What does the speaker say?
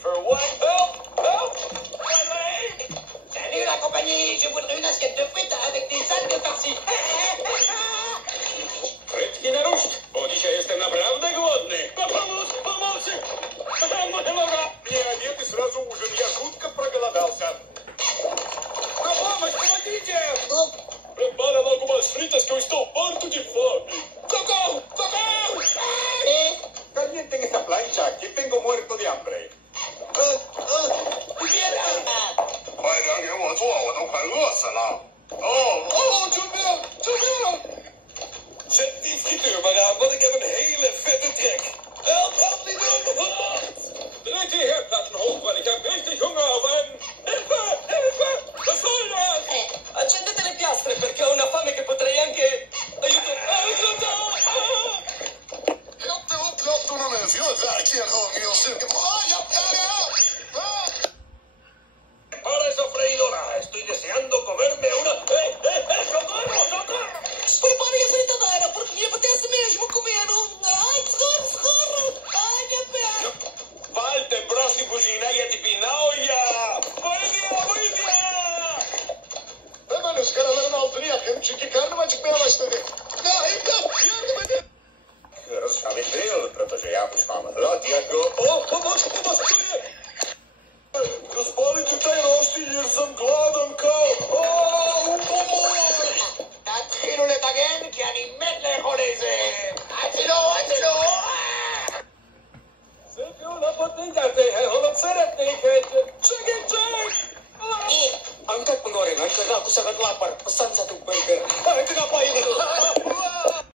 for what? Help! Help! My leg! Salut la compagnie, je voudrais une assiette de frites avec des algues farcies. Frytki na ruszt, bo dzisiaj jestem naprawdę głodny. Pomóc! Pomocy! Moja noga! Мне обед и сразу ужин. Я жутко проголодался. Na pomoc, pomogите! Prepara logo umas fritas que eu estou morto de fome. Socorro! Socorro! Calienten esta plancha, que tengo muerto de hambre. 快点给我做，我都快饿死了。救命！救命！ Zet die frituur maar aan, want ik heb een hele vette trek. Help, help niet doen! Draait die herdplatten hoch, weil ich habe richtig Hunger auf einen... Hilfe! Hilfe! Was soll das? Accendete le piastre perché ho una fame che potrei anche... Aiuto! Aiuto! Hämta upp plattorna nu, för jag är verkligen hungrig och sugen på... Para esa freidora, estoy deseando comerme una... ¡Socorro! ¡Socorro! Prepare a fritadeira porque me apetece mesmo comer um... Ai, socorro, socorro! Ai, minha perna! Falte prosti bucinaia di Pinoia! Voydia! Voydia! Hemen ızgaraların altını yakın çünkü karnım acıkmaya başladı. Ya imdat! Yardım edin! Rozgrzały grill, protože já už mám hlad jako... O, pomoc!